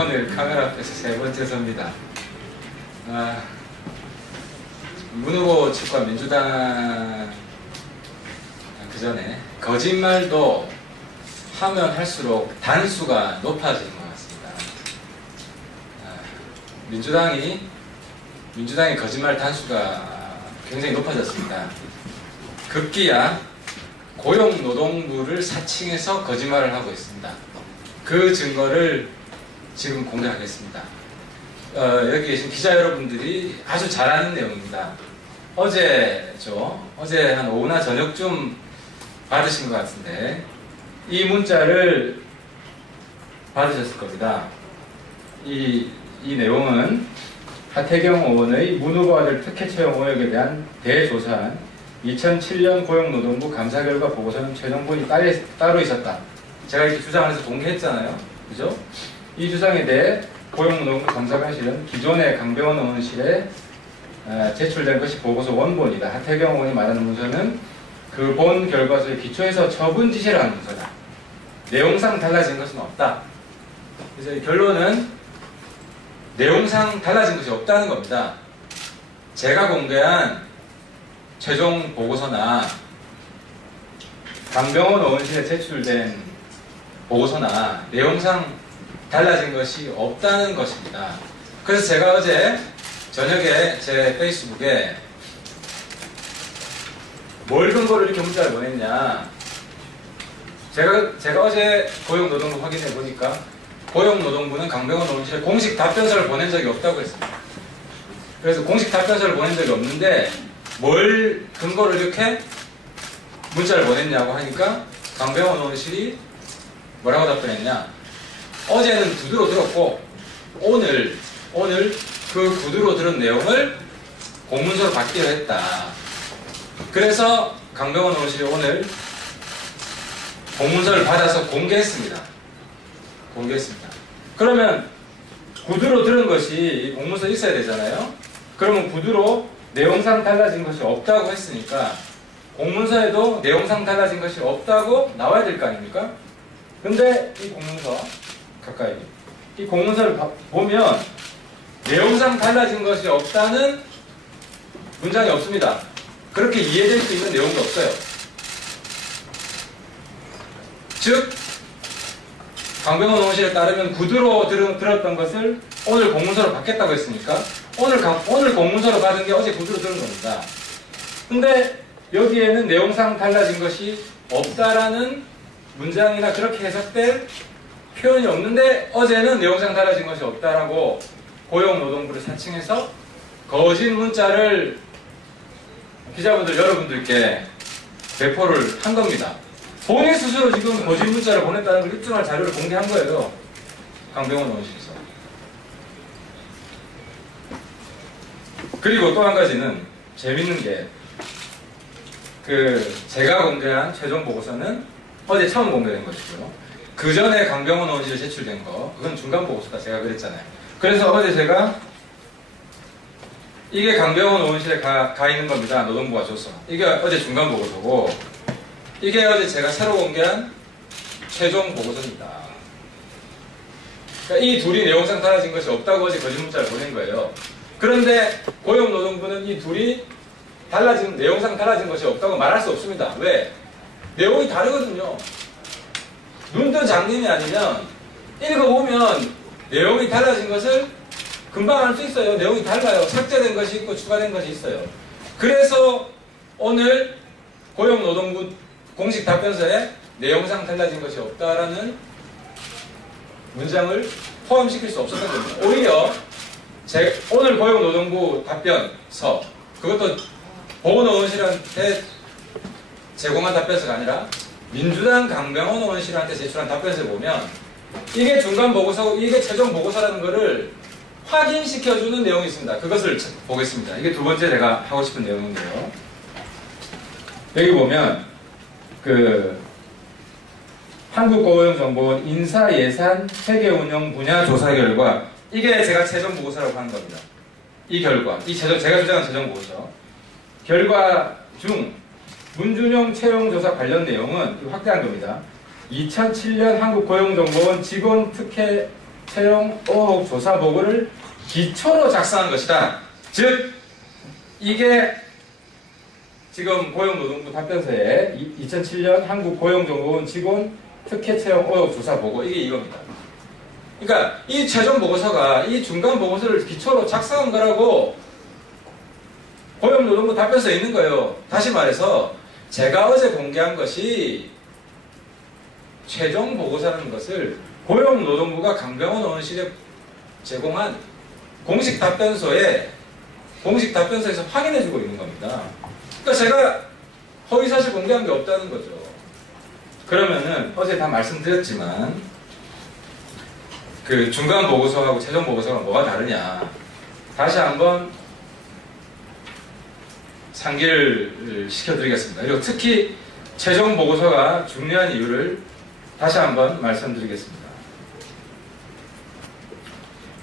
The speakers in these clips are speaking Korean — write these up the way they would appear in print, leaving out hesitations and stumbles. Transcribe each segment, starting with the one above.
오늘 카메라 앞에서 세 번째 서입니다. 문후보 측과 민주당 그 전에 거짓말도 하면 할수록 단수가 높아지는 것 같습니다. 민주당의 거짓말 단수가 굉장히 높아졌습니다. 급기야 고용노동부를 사칭해서 거짓말을 하고 있습니다. 그 증거를 지금 공개하겠습니다. 여기 계신 기자 여러분들이 아주 잘 아는 내용입니다. 어제 한 오후나 저녁쯤 받으신 것 같은데 이 문자를 받으셨을 겁니다. 이 내용은 하태경 의원의 문 후보 아들 특혜 채용 의혹에 대한 대조사한 2007년 고용노동부 감사 결과 보고서는 최종본이 따로 있었다. 제가 이렇게 주장을 해서 공개했잖아요. 그죠? 이 주장에 대해 고용노동부 감사관실은 기존의 강병원 의원실에 제출된 것이 보고서 원본이다. 하태경 의원이 말하는 문서는 그 본 결과서에 기초해서 처분 지시를 한 문서다. 내용상 달라진 것은 없다. 그래서 이 결론은 내용상 달라진 것이 없다는 겁니다. 제가 공개한 최종 보고서나 강병원 의원실에 제출된 보고서나 내용상 달라진 것이 없다는 것입니다. 그래서 제가 어제 저녁에 제 페이스북에 뭘 근거로 이렇게 문자를 보냈냐, 제가 어제 고용노동부 확인해 보니까 고용노동부는 강병원 의원실에 공식 답변서를 보낸 적이 없다고 했습니다. 그래서 공식 답변서를 보낸 적이 없는데 뭘 근거로 이렇게 문자를 보냈냐고 하니까 강병원 의원실이 뭐라고 답변했냐, 어제는 구두로 들었고 오늘 그 구두로 들은 내용을 공문서로 받기로 했다. 그래서 강병원 의원실이 오늘 공문서를 받아서 공개했습니다. 그러면 구두로 들은 것이 공문서에 있어야 되잖아요. 그러면 구두로 내용상 달라진 것이 없다고 했으니까 공문서에도 내용상 달라진 것이 없다고 나와야 될 거 아닙니까? 근데 이 공문서, 가까이 이 공문서를 보면 내용상 달라진 것이 없다는 문장이 없습니다. 그렇게 이해될 수 있는 내용도 없어요. 즉 강병원 의원실에 따르면 구두로 들었던 것을 오늘 공문서로 받겠다고 했으니까 오늘 공문서로 받은 게 어제 구두로 들은 겁니다. 근데 여기에는 내용상 달라진 것이 없다라는 문장이나 그렇게 해석될 표현이 없는데 어제는 내용상 달라진 것이 없다라고 고용노동부를 사칭해서 거짓 문자를 기자분들 여러분들께 배포를 한 겁니다. 본인 스스로 지금 거짓 문자를 보냈다는 걸 입증할 자료를 공개한 거예요. 강병원 의원실에서. 그리고 또 한 가지는 재밌는 게 제가 공개한 최종 보고서는 어제 처음 공개된 것이고요. 그 전에 강병원 의원실에 제출된 거, 그건 중간 보고서다 제가 그랬잖아요. 그래서 어제 제가 이게 강병원 의원실에 가 있는 겁니다. 노동부가 줬어. 이게 어제 중간 보고서고 이게 어제 제가 새로 공개한 최종 보고서입니다. 그러니까 이 둘이 내용상 달라진 것이 없다고 어제 거짓 문자를 보낸 거예요. 그런데 고용노동부는 이 둘이 내용상 달라진 것이 없다고 말할 수 없습니다. 왜? 내용이 다르거든요. 눈뜬 장님이 아니면 읽어보면 내용이 달라진 것을 금방 알 수 있어요. 내용이 달라요. 삭제된 것이 있고 추가된 것이 있어요. 그래서 오늘 고용노동부 공식 답변서에 내용상 달라진 것이 없다라는 문장을 포함시킬 수 없었던 겁니다. 오히려 오늘 고용노동부 답변서, 그것도 보건의원실한테 제공한 답변서가 아니라 민주당 강병원 의원실한테 제출한 답변서에 보면 이게 중간 보고서고 이게 최종 보고서라는 것을 확인시켜주는 내용이 있습니다. 그것을 보겠습니다. 이게 두 번째 제가 하고 싶은 내용인데요. 여기 보면 한국고용정보원 인사예산 회계운영 분야 조사 결과, 이게 제가 최종 보고서라고 하는 겁니다. 이 결과, 제가 주장한 최종 보고서 결과 중 문준용 채용조사 관련 내용은 확대한 겁니다. 2007년 한국고용정보원 직원 특혜 채용 의혹 조사 보고를 기초로 작성한 것이다. 즉 이게 지금 고용노동부 답변서에 2007년 한국고용정보원 직원 특혜 채용 의혹 조사 보고 이게 이겁니다. 그러니까 이 최종 보고서가 이 중간 보고서를 기초로 작성한 거라고 고용노동부 답변서에 있는 거예요. 다시 말해서 제가 어제 공개한 것이 최종 보고서라는 것을 고용노동부가 강병원 의원실에 제공한 공식 답변서에서 확인해주고 있는 겁니다. 그러니까 제가 허위사실 공개한 게 없다는 거죠. 그러면은 어제 다 말씀드렸지만 그 중간 보고서하고 최종 보고서가 뭐가 다르냐 다시 한번 상기를 시켜드리겠습니다. 그리고 특히 최종 보고서가 중요한 이유를 다시 한번 말씀드리겠습니다.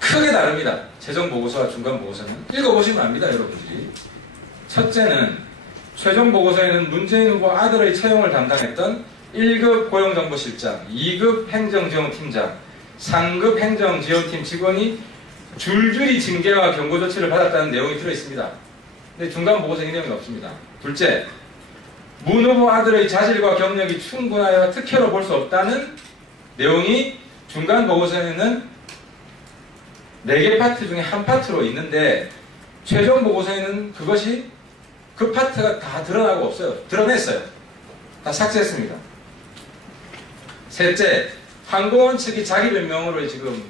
크게 다릅니다. 최종 보고서와 중간 보고서는. 읽어보시면 압니다, 여러분들이. 첫째는 최종 보고서에는 문재인 후보 아들의 채용을 담당했던 1급 고용정보실장, 2급 행정지원팀장, 3급 행정지원팀 직원이 줄줄이 징계와 경고 조치를 받았다는 내용이 들어있습니다. 근데 중간 보고서에 이 내용이 없습니다. 둘째, 문 후보 아들의 자질과 경력이 충분하여 특혜로 볼 수 없다는 내용이 중간 보고서에는 4개 파트 중에 한 파트로 있는데 최종 보고서에는 그것이 그 파트가 다 드러나고 없어요. 드러냈어요. 다 삭제했습니다. 셋째, 항공원 측이 자기 변명으로 지금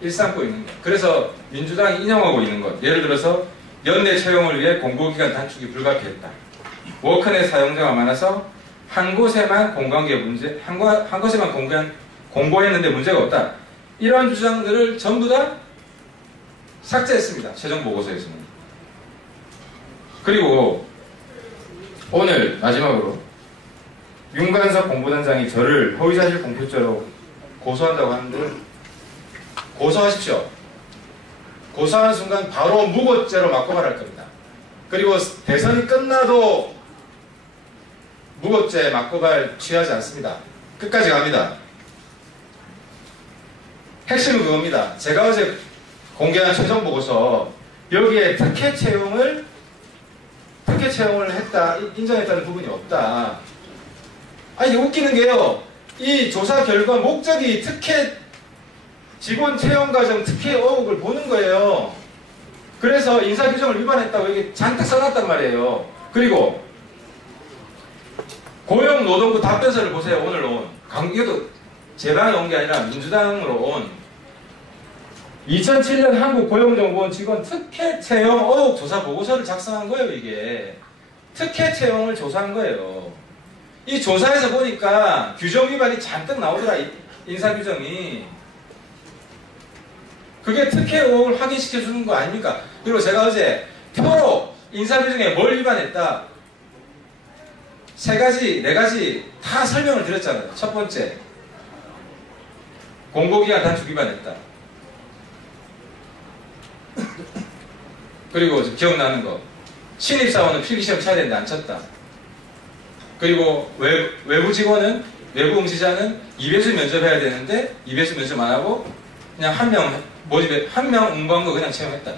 일삼고 있는 것. 그래서 민주당이 인용하고 있는 것. 예를 들어서 연내 채용을 위해 공고기간 단축이 불가피했다. 워크넷 사용자가 많아서 한 곳에만 한 곳에만 공고했는데 문제가 없다. 이러한 주장들을 전부 다 삭제했습니다. 최종 보고서에서는. 그리고 오늘 마지막으로 윤관석 공보단장이 저를 허위사실 공표죄로 고소한다고 하는데 고소하십시오. 고소하는 순간 바로 무고죄로 맞고발할 겁니다. 그리고 대선이 끝나도 무고죄 맞고발 취하지 않습니다. 끝까지 갑니다. 핵심은 그겁니다. 제가 어제 공개한 최종 보고서 여기에 특혜 채용을 했다, 인정했다는 부분이 없다. 아니 이게 웃기는 게요. 이 조사 결과 목적이 특혜 직원 채용 과정 특혜 의혹을 보는 거예요. 그래서 인사규정을 위반했다고 이게 잔뜩 써놨단 말이에요. 그리고 고용노동부 답변서를 보세요. 오늘 온. 이것도 제 방에 온 게 아니라 민주당으로 온 2007년 한국고용정보원 직원 특혜 채용 의혹 조사 보고서를 작성한 거예요. 이게 특혜 채용을 조사한 거예요. 이 조사에서 보니까 규정 위반이 잔뜩 나오더라. 인사규정이. 그게 특혜 의혹을 확인시켜 주는 거 아닙니까? 그리고 제가 어제 표로 인사규정에 뭘 위반했다 3가지, 4가지 다 설명을 드렸잖아요. 첫 번째, 공고기간 단축 위반했다. 그리고 기억나는 거, 신입사원은 필기시험 쳐야 되는데 안 쳤다. 그리고 외부 직원은, 외부 응시자는 2배수 면접해야 되는데 2배수 면접 안 하고 그냥 한 명 응모한 거 그냥 채용했다.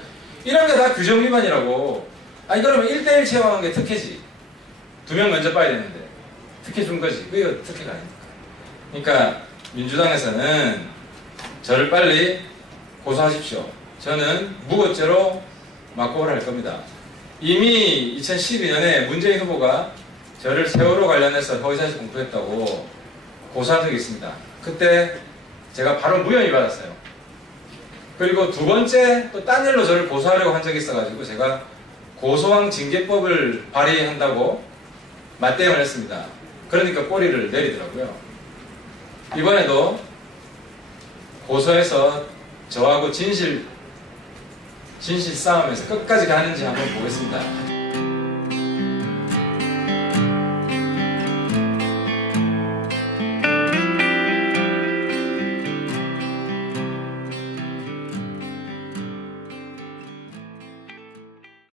이런 게 다 규정 위반이라고. 아니 그러면 1대1 채용한 게 특혜지. 2명 면접 봐야 되는데 특혜 준 거지. 그게 특혜가 아닙니까? 그러니까 민주당에서는 저를 빨리 고소하십시오. 저는 무고죄로 맞고를 할 겁니다. 이미 2012년에 문재인 후보가 저를 세월호 관련해서 허위사실 공표했다고 고소한 적이 있습니다. 그때 제가 바로 무혐의 받았어요. 그리고 두 번째 또 딴 일로 저를 고소하려고 한 적이 있어가지고 제가 고소왕 징계법을 발의한다고 맞대응을 했습니다. 그러니까 꼬리를 내리더라고요. 이번에도 고소해서 저하고 진실 싸움에서 끝까지 가는지 한번 보겠습니다.